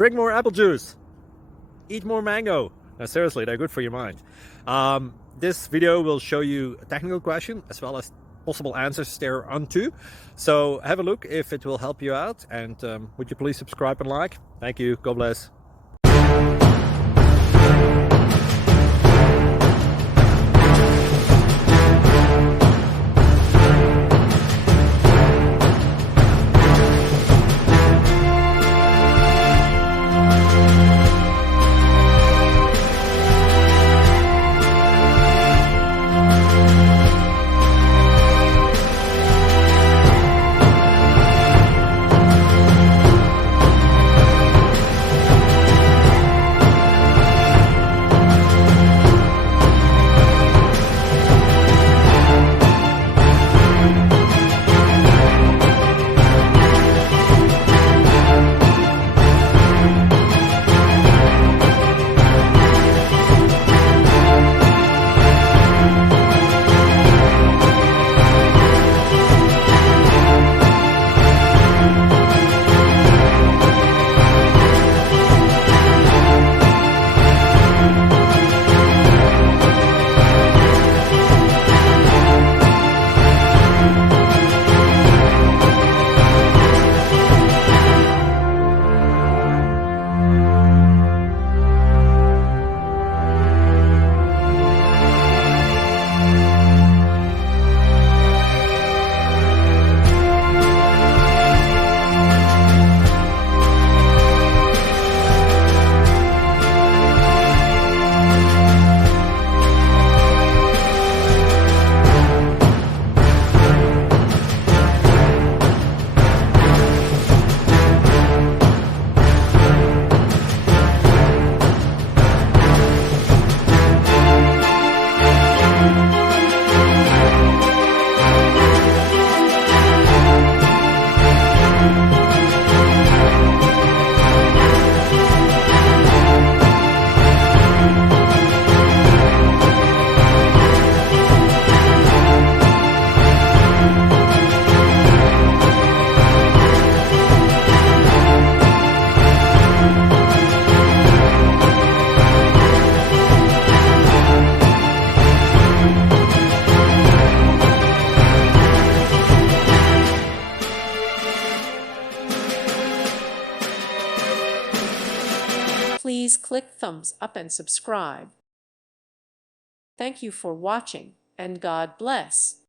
Drink more apple juice. Eat more mango. No, seriously, they're good for your mind. This video will show you a technical question as well as possible answers thereunto. So have a look if it will help you out, and would you please subscribe and like? Thank you. God bless. Please click thumbs up and subscribe. Thank you for watching, and God bless.